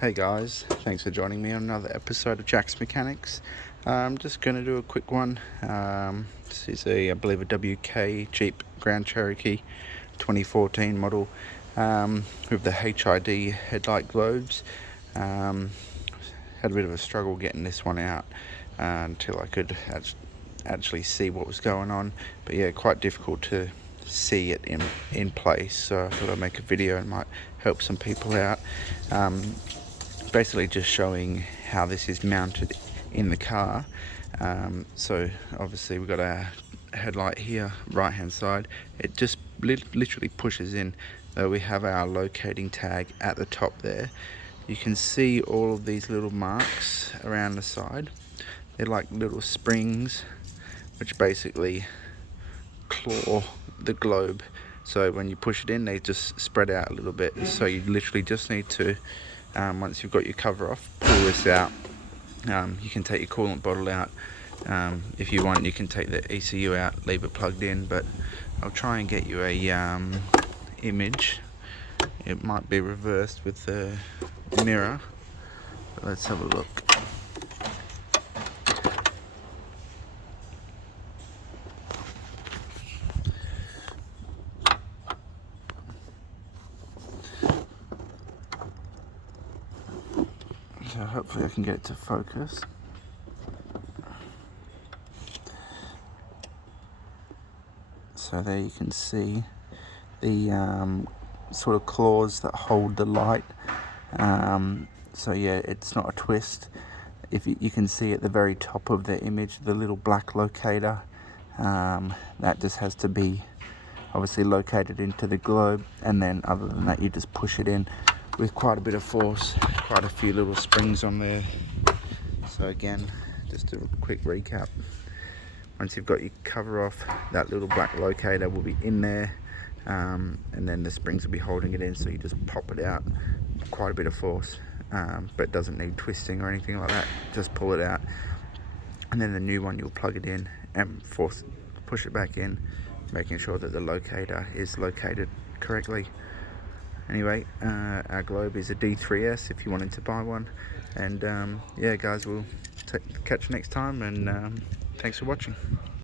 Hey guys, thanks for joining me on another episode of Jack's Mechanics. I'm just going to do a quick one. This is I believe a WK Jeep Grand Cherokee 2014 model with the HID headlight globes. Had a bit of a struggle getting this one out until I could actually see what was going on. But yeah, quite difficult to see it in place, so I thought I'd make a video and might help some people out. Basically just showing how this is mounted in the car. So obviously we've got our headlight here, right hand side. It just literally pushes in. We have our locating tag at the top there. You can see all of these little marks around the side. They're like little springs which basically claw the globe, so when you push it in they just spread out a little bit. So you literally just need to once you've got your cover off, pull this out. You can take your coolant bottle out. If you want, you can take the ECU out, leave it plugged in, but I'll try and get you a image. It might be reversed with the mirror, but let's have a look. So hopefully I can get it to focus. So there you can see the sort of claws that hold the light. So yeah, it's not a twist. If you can see at the very top of the image, the little black locator, that just has to be obviously located into the globe, and then other than that you just push it in with quite a bit of force, quite a few little springs on there. So again, just a quick recap. Once you've got your cover off, that little black locator will be in there, and then the springs will be holding it in, so you just pop it out, quite a bit of force, but it doesn't need twisting or anything like that. Just pull it out, and then the new one you'll plug it in and push it back in, making sure that the locator is located correctly. Anyway, our globe is a D3S if you wanted to buy one. And yeah guys, we'll catch you next time, and thanks for watching.